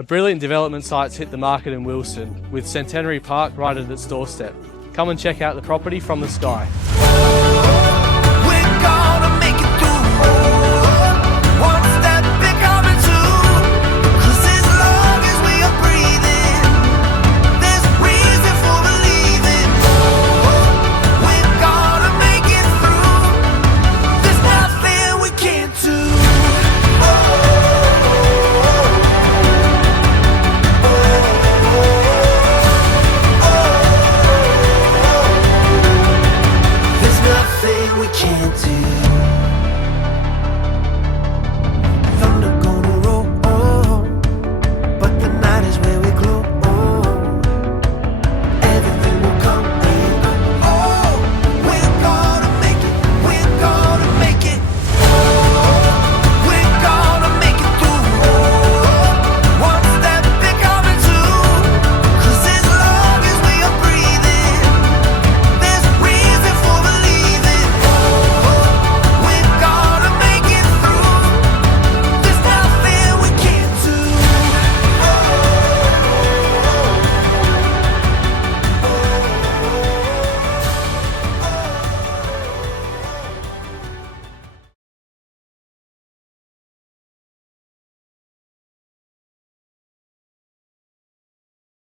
A brilliant development site's hit the market in Wilson, with Centenary Park right at its doorstep. Come and check out the property from the sky.